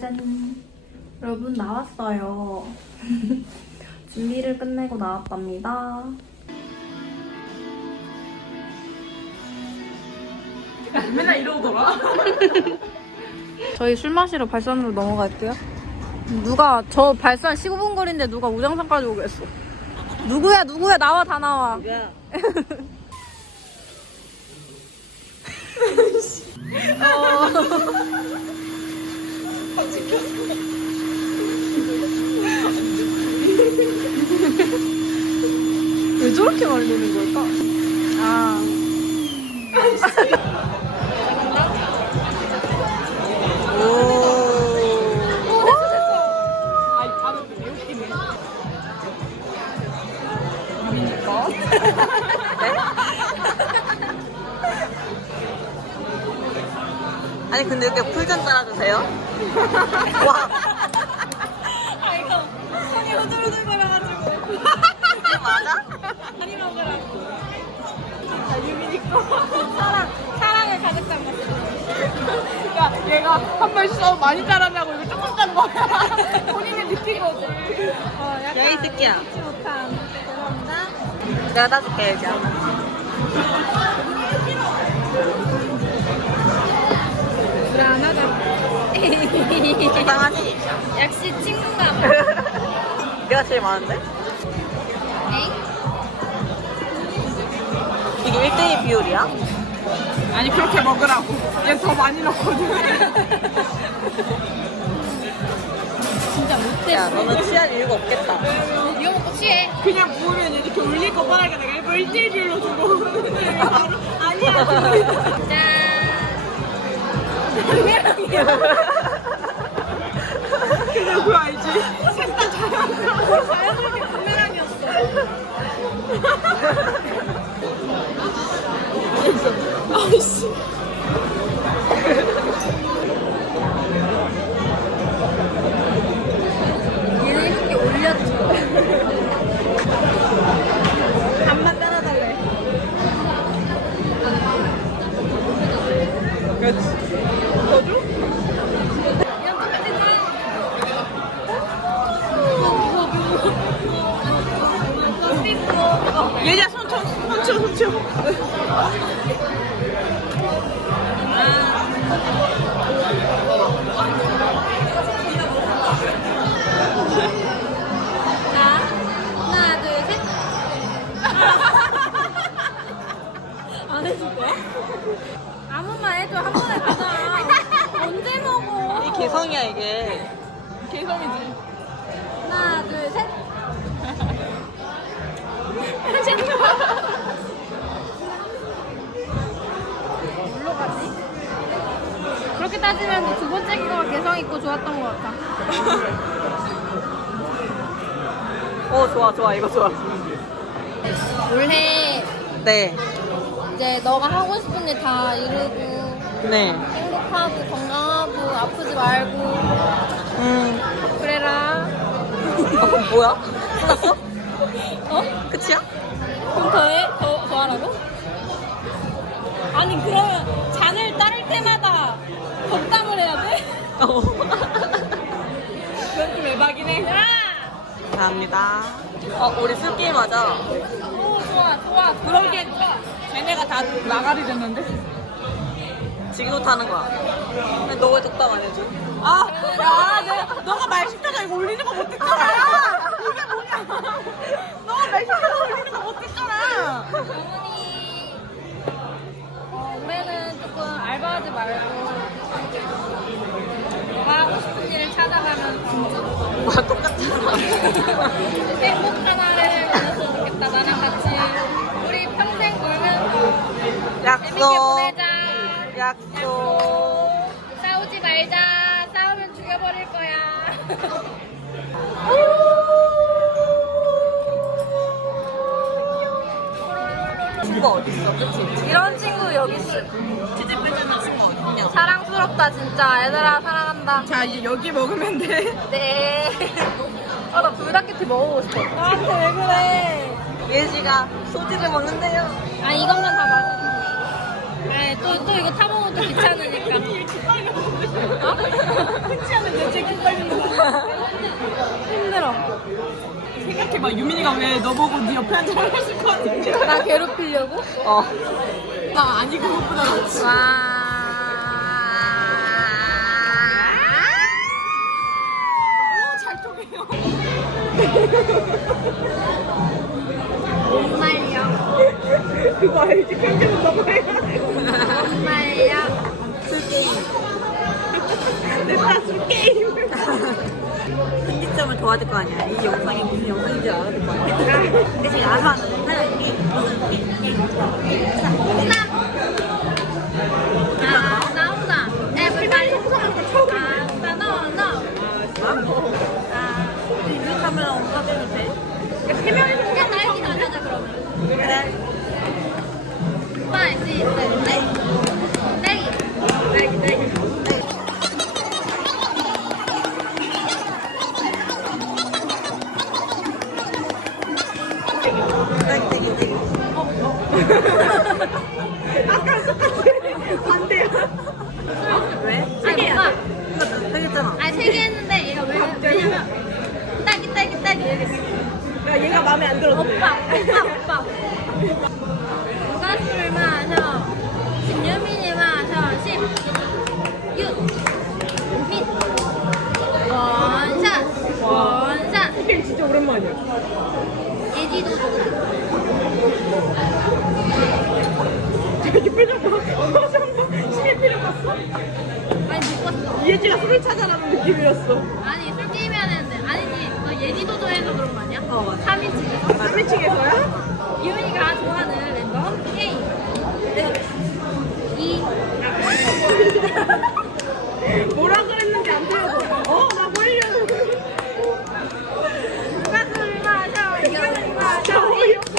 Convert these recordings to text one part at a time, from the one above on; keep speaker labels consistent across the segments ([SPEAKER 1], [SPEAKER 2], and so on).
[SPEAKER 1] 짠. 여러분 나왔어요. 준비를 끝내고 나왔답니다.
[SPEAKER 2] 맨날 이러더라.
[SPEAKER 1] 저희 술 마시러 발산으로 넘어갈게요. 누가 저 발산 15분 거리인데 누가 우장산까지 오겠어. 누구야 누구야 나와 다 나와. 왜 저렇게 말리는 걸까? 아.
[SPEAKER 3] 와
[SPEAKER 2] 아 이거 손이 후들후들 거려가지고.
[SPEAKER 3] 이게 맞아?
[SPEAKER 2] 다리 먹으라고. 자 유민이 거. 사랑 사랑을 가득 담았어. 야 얘가 한 번씩 어, 많이 따라냐고 이거 조금 딴 거야. 본인이 느낀 거지. 어 약간
[SPEAKER 3] 야이 새끼야
[SPEAKER 2] 잊지 못한 죄송합니다.
[SPEAKER 3] 내가 따줄게 얘기야 적당하지?
[SPEAKER 2] 역시 친구가.
[SPEAKER 3] 내가 제일 많은데? 이게 1대1 비율이야?
[SPEAKER 2] 아니 그렇게 먹으라고. 얘 더 많이 넣거든. 진짜 못돼.
[SPEAKER 3] 야 너는 취할 이유가 없겠다
[SPEAKER 2] 이거 먹고 취해. 그냥 부으면 이렇게 올릴 거 뻔하게 내가 일부러 1대1로 주고. 바로 아니야. 짠.
[SPEAKER 1] 안 해줄 거야? 아무만 해도 한 번에 가자. 언제 먹어?
[SPEAKER 3] 이 개성이야 이게
[SPEAKER 2] 개성이지
[SPEAKER 1] 하나, 둘, 셋. 뭘로 가지? 그렇게 따지면 두 번째 거가 개성 있고 좋았던 것 같아.
[SPEAKER 3] 어 좋아 좋아 이거 좋아
[SPEAKER 1] 올해
[SPEAKER 3] 네
[SPEAKER 1] 이제 너가 하고 싶은 일 다 이루고
[SPEAKER 3] 네.
[SPEAKER 1] 행복하고 건강하고 아프지 말고
[SPEAKER 3] 음.
[SPEAKER 1] 그래라.
[SPEAKER 3] 어, 뭐야? 끝났어?
[SPEAKER 1] 어?
[SPEAKER 3] 끝이야?
[SPEAKER 1] 그럼 더해? 더, 더 하라고? 아니 그러면 덕담을 해야 돼?
[SPEAKER 3] 어.
[SPEAKER 2] 그건 좀해
[SPEAKER 3] 감사합니다. 어, 우리 술 게임 하자.
[SPEAKER 2] 오 좋아 좋아 좋아 쟤네가 다 나가리 됐는데
[SPEAKER 3] 지금부터 하는 거야. 근데 너왜 독담 안 해줘?
[SPEAKER 2] 아, 야, 내, 너가 말 시켜서 이거 올리는 거 못했잖아. 이게 뭐냐? 너가 말 시켜서 올리는 거 못했잖아.
[SPEAKER 1] 어머니 어, 올해는 조금 알바하지 말고 너가 하고 싶은 일을 찾아가면서
[SPEAKER 3] 와, 똑같잖아.
[SPEAKER 1] 행복한 하루를 보냈으면 좋겠다 나랑 같이 우리 평생 놀면서 재밌게
[SPEAKER 3] 약속.
[SPEAKER 1] 보내자
[SPEAKER 3] 약속.
[SPEAKER 1] 싸우지 말자 싸우면 죽여버릴 거야
[SPEAKER 3] 친구 어딨어? 그치?
[SPEAKER 1] 이런 친구 여기 있어
[SPEAKER 3] 지지 빼주는 친구 어딨냐?
[SPEAKER 1] 사랑스럽다 진짜 얘들아 사랑 한다
[SPEAKER 2] 자, 이제 여기 먹으면 돼.
[SPEAKER 1] 네. 아, 나 불닭게티 먹어보고 싶어.
[SPEAKER 2] 나한테 왜 그래?
[SPEAKER 3] 예지가 소지를 먹는데요.
[SPEAKER 1] 아, 이것만 다 마시고. 네, 또, 또 이거 타먹어도 귀찮으니까.
[SPEAKER 2] 이렇게 빨리 먹고 흔치 않은 여자에 기빨리는 거.
[SPEAKER 1] 힘들어.
[SPEAKER 2] 생각해봐, 유민이가 왜 너 보고 네 옆에 앉아 있을 것 같은지.
[SPEAKER 1] 나 괴롭히려고?
[SPEAKER 3] 어.
[SPEAKER 2] 나 아니, 그것보다 낫지.
[SPEAKER 1] 와. 못 말려.
[SPEAKER 2] 그거 알지? 편집은 너무
[SPEAKER 1] 말려.
[SPEAKER 3] 술게임.
[SPEAKER 2] 내가 술 게임.
[SPEAKER 3] 편집점을 도와줄 거 아니야. 이 영상이 무슨 영상인지 알아야 될 거 아니야. 근데 알아서 하는 이게 무슨 이- 이-
[SPEAKER 1] 세 명이서 야, 딸기 가져자, 그러면.
[SPEAKER 3] 그래. 땡.
[SPEAKER 2] 이혜지가 술을 찾아라는 느낌이었어.
[SPEAKER 1] 아니 술 게임 해야 되는데 아니지. 너 예지도도 해서 그런 거 아니야?
[SPEAKER 3] 어, 맞아.
[SPEAKER 1] 3인칭에서
[SPEAKER 2] 3인칭에서야?
[SPEAKER 1] 유민이가 좋아하는 랜덤 게임. 이
[SPEAKER 2] 뭐라 그랬는지 안 들려서. 어, 나 몰려.
[SPEAKER 1] 누가 술을 마셔? 유민이 마셔.
[SPEAKER 2] 저 어이없어.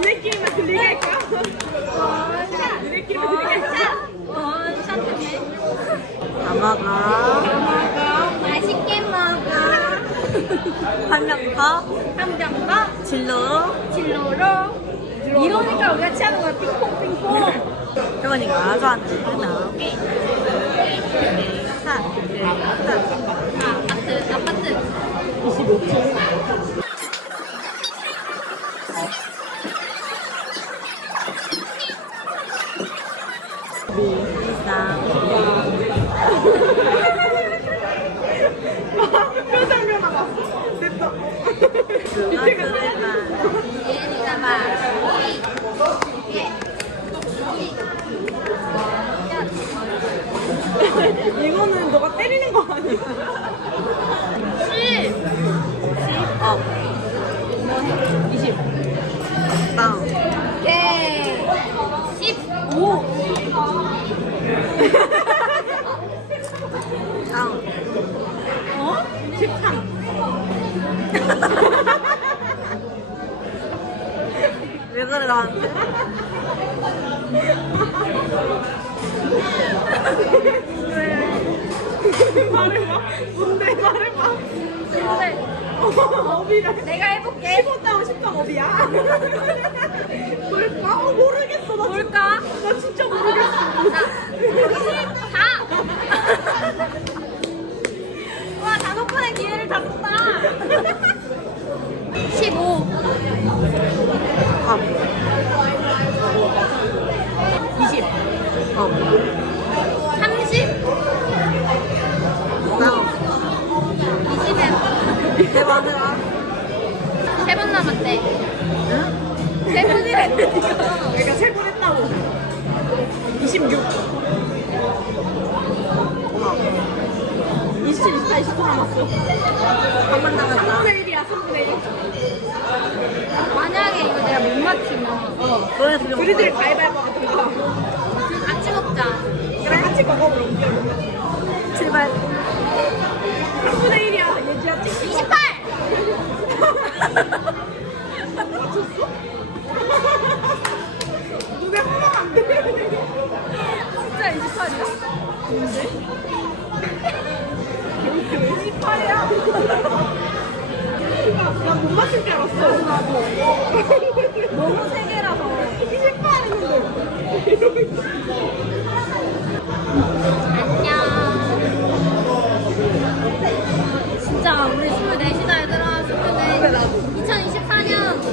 [SPEAKER 2] 니네 게임만 들리게 할까?
[SPEAKER 1] 원샷,
[SPEAKER 2] 니네 게임만 들리게 할까?
[SPEAKER 1] 원샷, 원샷 해.
[SPEAKER 3] 다 먹어.
[SPEAKER 1] 먹어. 맛있게 먹어.
[SPEAKER 3] 한 명 더.
[SPEAKER 1] 한병 더.
[SPEAKER 3] 진로로.
[SPEAKER 1] 진로로. 이러니까 우리가 취하는 거야. 핑퐁 핑퐁.
[SPEAKER 3] 할머니가 좋아하는 하나. 게임. 하나, 둘, 셋.
[SPEAKER 1] 아파트, 아파트.
[SPEAKER 2] 25층.
[SPEAKER 1] 봐. 예.
[SPEAKER 2] 이거는 너가 때리는 거 아니야?
[SPEAKER 1] 칠.
[SPEAKER 3] 어.
[SPEAKER 1] 와, 번의 기회를 줬다. 십오.
[SPEAKER 3] 어.
[SPEAKER 2] 20.
[SPEAKER 3] 어.
[SPEAKER 1] 삼십.
[SPEAKER 3] 다음.
[SPEAKER 1] 이십에
[SPEAKER 3] 대박, 대박.
[SPEAKER 1] 세번 남았대.
[SPEAKER 3] 응?
[SPEAKER 1] 세 번이래.
[SPEAKER 2] 내가 세번 했다고. 26.
[SPEAKER 3] 어.
[SPEAKER 2] 27, 24, 29 남았어.
[SPEAKER 3] 한번 남았다.
[SPEAKER 2] 3분의 1이야, 3분의 1.
[SPEAKER 1] 만약에 이거 내가 못 맞추면
[SPEAKER 2] 어.
[SPEAKER 3] 너네 둘이.
[SPEAKER 2] 가위바위보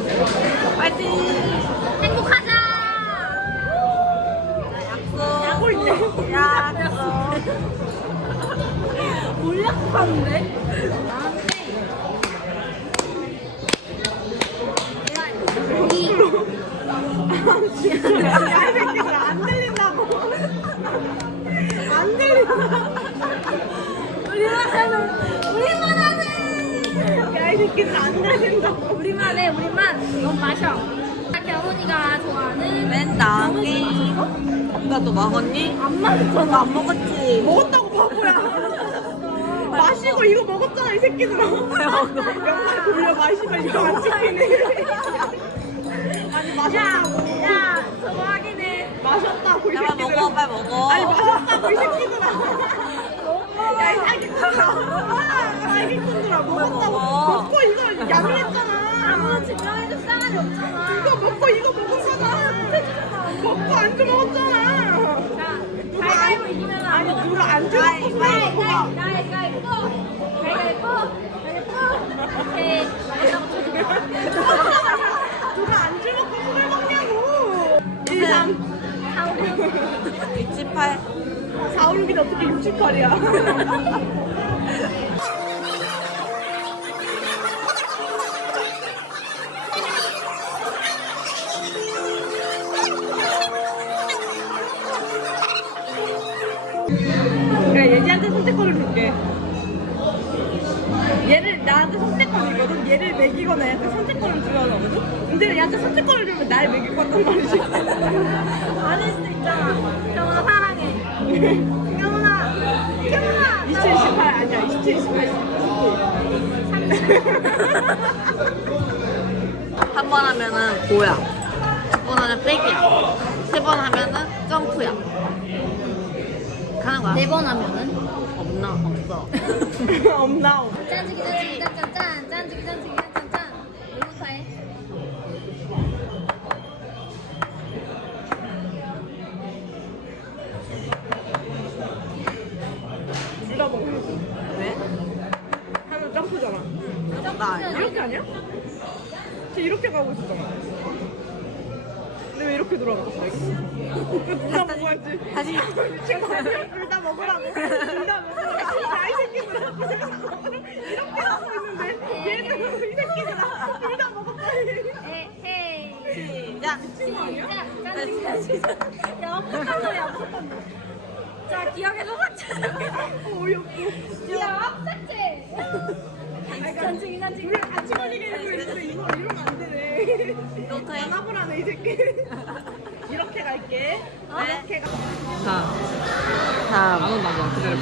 [SPEAKER 2] Gracias. 마시고 이거 먹었잖아, 이 새끼들아. 영상 돌려 마시면 이거 안 찍히네. 아니, 마셨다고.
[SPEAKER 1] 야, 저거 확인해.
[SPEAKER 2] 마셨다고, 이
[SPEAKER 3] 빨리
[SPEAKER 2] 새끼들아.
[SPEAKER 3] 먹어, 빨리 먹어.
[SPEAKER 2] 아니, 마셨다고, 이 새끼들아. 야, 이 사기꾼들아. 사기꾼들아, 먹었다고.
[SPEAKER 3] 먹어.
[SPEAKER 2] 먹고 이거 양해했잖아.
[SPEAKER 1] 아무도 증명해줄 사람이 없잖아.
[SPEAKER 2] 이거 먹고 이거 먹은 거잖아. 먹고 안주 먹었잖아. 아니. 누가 안주.
[SPEAKER 1] 가위바위보. 오케이. 먹었다고 쳐주고.
[SPEAKER 2] 누가 안주 먹고 술을 먹냐고. 1, 3,
[SPEAKER 1] 하울이
[SPEAKER 3] 68.
[SPEAKER 2] 4, 5, 6이 어떻게 68이야. 야, 얘를 나한테 선택권을 주거든. 얘를 먹이거나 얘한테 선택권을 주거나 하거든. 근데 얘한테 선택권을 주면 날 먹일 거단 말이지.
[SPEAKER 1] 아닐 수도 있잖아. 경훈아 사랑해. 경훈아. 경훈아.
[SPEAKER 2] 27, 18 아니야. 27, 18.
[SPEAKER 3] 한 번 하면은 고야. 두 번 하면 백이야. 세 번 하면은 점프야. 가는 거야?
[SPEAKER 1] 네 번 하면은
[SPEAKER 3] 없나? 없어.
[SPEAKER 2] 없나?
[SPEAKER 1] 짠지기 짠지기 짠짠짠 짠지기 짠지기 짠짠짠 누구부터 해?
[SPEAKER 2] 둘다 먹는
[SPEAKER 3] 왜?
[SPEAKER 2] 하면 점프잖아.
[SPEAKER 3] 나 아니야?
[SPEAKER 2] 이렇게 아니야? 쟤 이렇게 가고 있었잖아. 근데 왜 이렇게 돌아갔어? 둘다 먹어야지.
[SPEAKER 3] 다시.
[SPEAKER 2] 둘다 먹으라고. 둘다 먹으라고. 야이 새끼들아. 이렇게 하고 있는데 얘는 이 새끼들아. 둘다 먹어 빨리.
[SPEAKER 1] 에헤이
[SPEAKER 3] 시작.
[SPEAKER 1] 시작 짠지기 짠지기 야 엄숙한 노래야 엄숙한 노래 자 기억해서 삭제
[SPEAKER 2] 어이없고.
[SPEAKER 1] 기억 삭제 짠지기 짠지기
[SPEAKER 2] 우리 같이 걸리게 되고 있는데
[SPEAKER 3] 해.
[SPEAKER 2] 연합을 이 새끼. 이렇게 갈게. 이렇게 가.
[SPEAKER 3] 자. 다음. 안 온다, 기다려봐.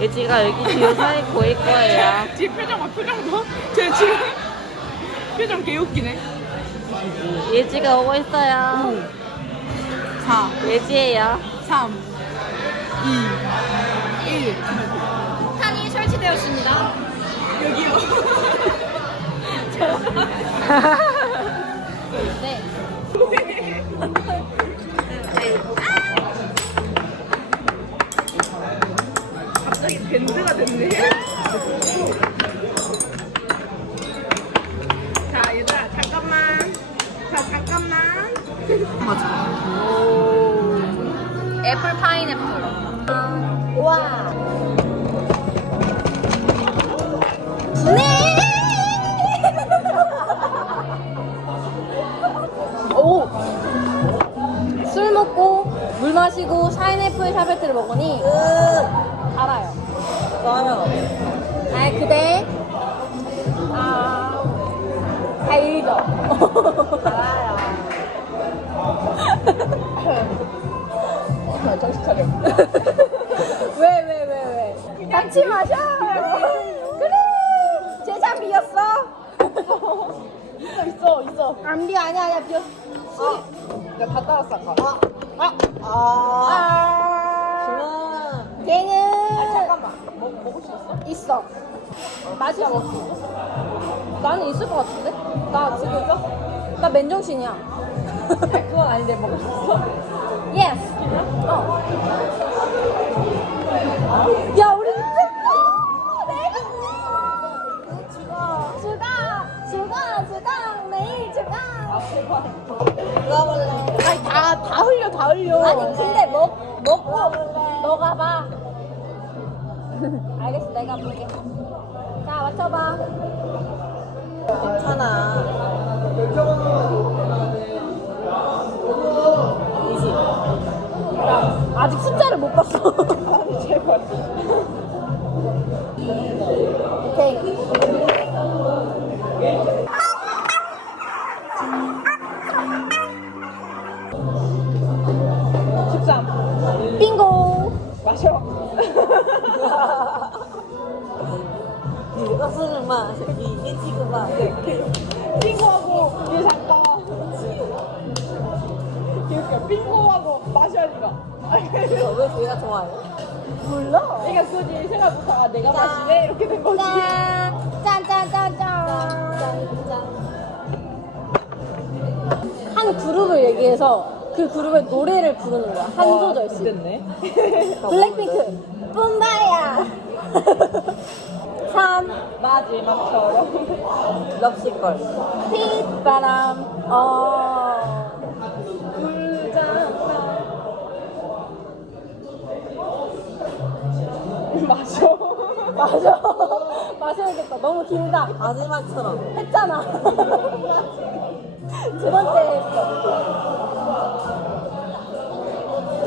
[SPEAKER 3] 예지가 여기 뒤에 살이 보일 거예요.
[SPEAKER 2] 뒤에 표정 봐, 표정 봐. 쟤 지금 표정 개웃기네.
[SPEAKER 3] 예지가 오고 있어요.
[SPEAKER 2] 4,
[SPEAKER 3] 예지예요.
[SPEAKER 2] 3, 2, 1.
[SPEAKER 1] 탄이 설치되었습니다
[SPEAKER 2] 여기요. 밴드가 됐네. 자, 얘들아, 잠깐만. 자, 잠깐만.
[SPEAKER 3] 맞아.
[SPEAKER 1] 애플 파인애플 와 오! 술 먹고 물 마시고 샤인애플 샤베트를 먹으니 달아요.
[SPEAKER 3] 맞아.
[SPEAKER 1] 아 그대 아 달죠. 달아요. 정신 차려. 왜 왜 왜 왜? 같이 마셔. 그래. 제장 비었어. 있어 있어 있어. 안 비어 아니야 아니야 비었어. 내가 다 따랐어 아까. 아. 아. 아. 걔는. 아 잠깐만. 먹 먹을 수 있어? 있어. 마실 수 있어. 나는 있을 것 같은데? 나 지금 나 맨정신이야. 그건 아닌데 먹을 수 있어? 예스. 어. 야 우리 미쳤어. 내가. 죽어. 죽어. 죽어. 매일 죽어. 누가 볼래? 아니 다, 다 흘려 다 흘려. 아니 근데 먹 먹고 너가 봐. 알겠어, 내가 볼게. 자, 맞춰봐.
[SPEAKER 3] 괜찮아. 20.
[SPEAKER 1] 야, 아직 숫자를 못 봤어.
[SPEAKER 2] 제발. 거지 생각 못하가 내가 마시네 이렇게 된 거지.
[SPEAKER 1] 짠, 짠, 짠, 짠, 짠. 한 그룹을 얘기해서 그 그룹의 노래를 부르는 거야. 한 소절씩.
[SPEAKER 2] 됐네.
[SPEAKER 1] 블랙핑크, 뿜바야. 3.
[SPEAKER 2] 마지막처럼.
[SPEAKER 3] 럽시걸.
[SPEAKER 1] 핏바람, 어. 맞아. 마셔야겠다. 너무 길다.
[SPEAKER 3] 마지막처럼.
[SPEAKER 1] 했잖아. 두 번째 했어.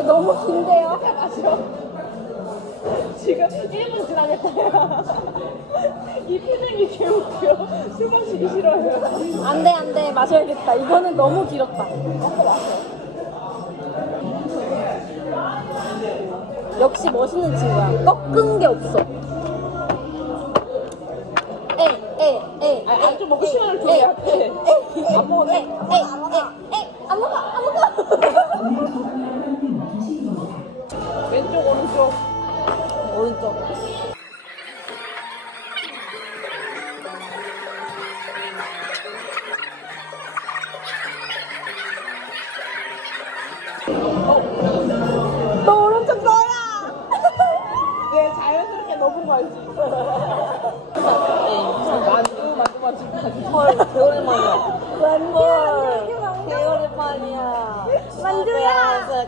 [SPEAKER 1] 너무 긴데요?
[SPEAKER 2] 마셔. 지금 1분 지나겠다. 이 표정이 개웃겨. 술 마시기 싫어요.
[SPEAKER 1] 안 돼, 안 돼. 마셔야겠다. 이거는 너무 길었다. 역시 멋있는 친구야. 꺾은 게 없어.
[SPEAKER 2] 안주 먹고 시간을 줘야 돼.
[SPEAKER 1] 안 먹어. 에이, 에이, 에이. 안 먹어, 안 먹어.
[SPEAKER 2] 왼쪽, 오른쪽.
[SPEAKER 3] 오른쪽.
[SPEAKER 1] 너 오른쪽 너야.
[SPEAKER 2] 네, 자연스럽게 넣은 거 알지? 만두, 만두,
[SPEAKER 3] 헐, 개오랜만이야.
[SPEAKER 1] 완전
[SPEAKER 3] 개오랜만이야.
[SPEAKER 1] 만두야.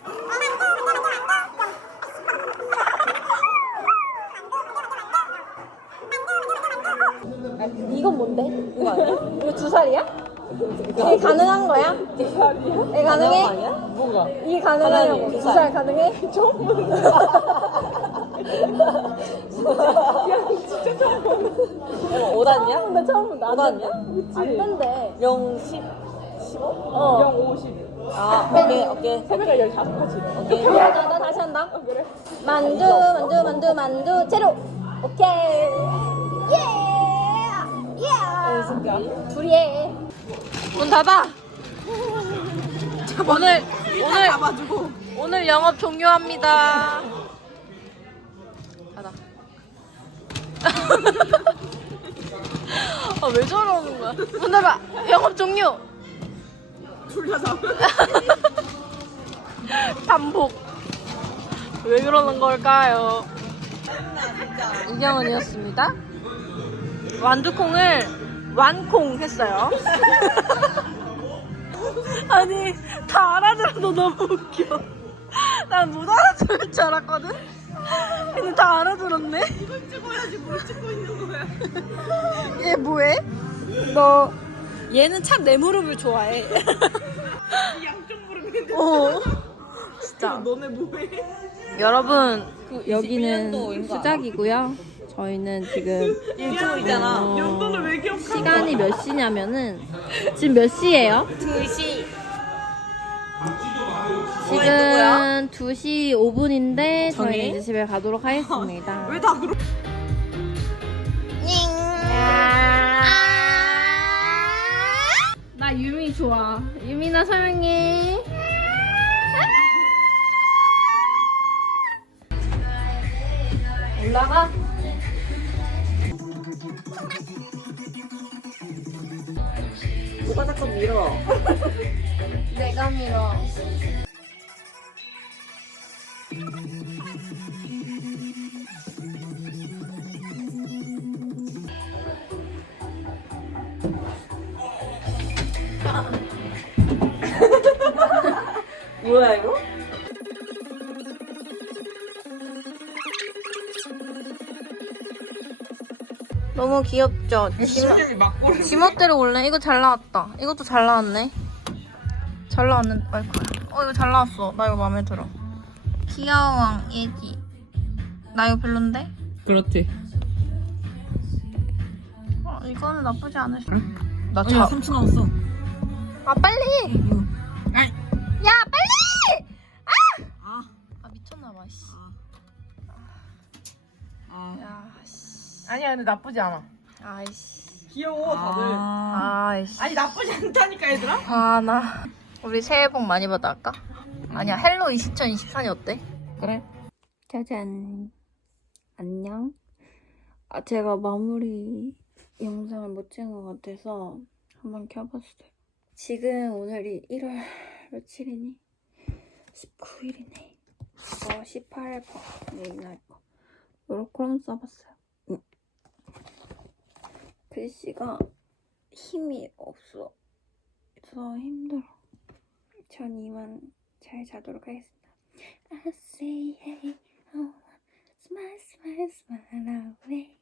[SPEAKER 1] 이건 뭔데?
[SPEAKER 3] 이거 아니야?
[SPEAKER 1] 이거 두 살이야? 이게 가능한 거야?
[SPEAKER 2] 두 살이야?
[SPEAKER 1] 이게 가능해?
[SPEAKER 3] 아니야?
[SPEAKER 2] 뭐가?
[SPEAKER 1] 이게 가능하냐고? 두두살
[SPEAKER 3] 살.
[SPEAKER 1] 가능해?
[SPEAKER 2] 처음 보는 거야. 야, 진짜 처음 보는
[SPEAKER 3] 5단이야?
[SPEAKER 1] 나 처음 본다. 된대.
[SPEAKER 3] 아니야?
[SPEAKER 1] 안 된대.
[SPEAKER 3] 0, 10, 15?
[SPEAKER 1] 어.
[SPEAKER 2] 0, 50.
[SPEAKER 3] 아, 오케이, 오케이.
[SPEAKER 2] 새벽에 15까지.
[SPEAKER 3] 오케이.
[SPEAKER 1] 나, 나 다시 한다.
[SPEAKER 2] 어, 그래?
[SPEAKER 1] 만두, 만두, 만두, 만두, 제로. 오케이. 예! 예! 둘이 해. 문 닫아. 오늘 오늘
[SPEAKER 3] 잡아주고.
[SPEAKER 1] 오늘 영업 종료합니다. 닫아. 아, 왜 저러는 거야? 문 닫아. 영업 종료.
[SPEAKER 3] 둘다
[SPEAKER 1] 반복. 왜 그러는 걸까요? 이경은이었습니다. 완두콩을 완콩 했어요. 아니 다 알아들어도 너무 웃겨. 난 못 알아들을 줄 알았거든. 근데 다 알아들었네. 이걸 찍어야지 뭘 찍고 있는 거야. 얘 뭐해? 너 얘는 참 내 무릎을 좋아해.
[SPEAKER 2] 양쪽 무릎인데.
[SPEAKER 1] 어. 진짜.
[SPEAKER 2] 너네 뭐해?
[SPEAKER 1] 여러분
[SPEAKER 3] 21년도
[SPEAKER 1] 여기는? 수작이고요. 저희는 지금
[SPEAKER 3] 일주일 있잖아.
[SPEAKER 1] 어,
[SPEAKER 2] 연돈을 왜 기억하는
[SPEAKER 1] 시간이 몇 시냐면은 지금 몇 시예요?
[SPEAKER 3] 2시.
[SPEAKER 1] 지금 2시 5분인데
[SPEAKER 3] 정해?
[SPEAKER 1] 저희 이제 집에 가도록 하겠습니다.
[SPEAKER 3] 왜 다 그러?
[SPEAKER 1] 나 유미 좋아. 유미나 사랑해.
[SPEAKER 3] 뭐야 이거?
[SPEAKER 1] 너무 귀엽죠? 지멋대로 올래? 이거 잘 나왔다. 이것도 잘 나왔네. 잘 나왔는, 아이고. 어, 이거 잘 나왔어. 나 이거 마음에 들어. 귀여왕, 예지. 나 이거 별론데?
[SPEAKER 2] 그렇지
[SPEAKER 1] 어, 이거는 나쁘지 수. 나
[SPEAKER 3] 야,
[SPEAKER 1] 자.
[SPEAKER 3] 3초 남았어.
[SPEAKER 1] 아, 빨리!
[SPEAKER 2] 근데 나쁘지 않아
[SPEAKER 1] 아이씨.
[SPEAKER 2] 귀여워 다들
[SPEAKER 3] 아.
[SPEAKER 1] 아이씨.
[SPEAKER 2] 아니 나쁘지 않다니까 얘들아
[SPEAKER 1] 아, 나. 우리 새해 복 많이 받아 할까? 아니야, 헬로 2024이 어때?
[SPEAKER 2] 그래
[SPEAKER 1] 짜잔. 안녕. 아, 제가 마무리 영상을 못 찍은 것 같아서 한번 켜봤어요. 지금 오늘이 1월 며칠이니? 19일이네. 어, 18일 거. 내일 날 거. 요렇게 써봤어요. 응. 글씨가 힘이 없어. 그래서 힘들어. 전 이만 잘 자도록 하겠습니다. I say hey, oh, smile, smile, smile away.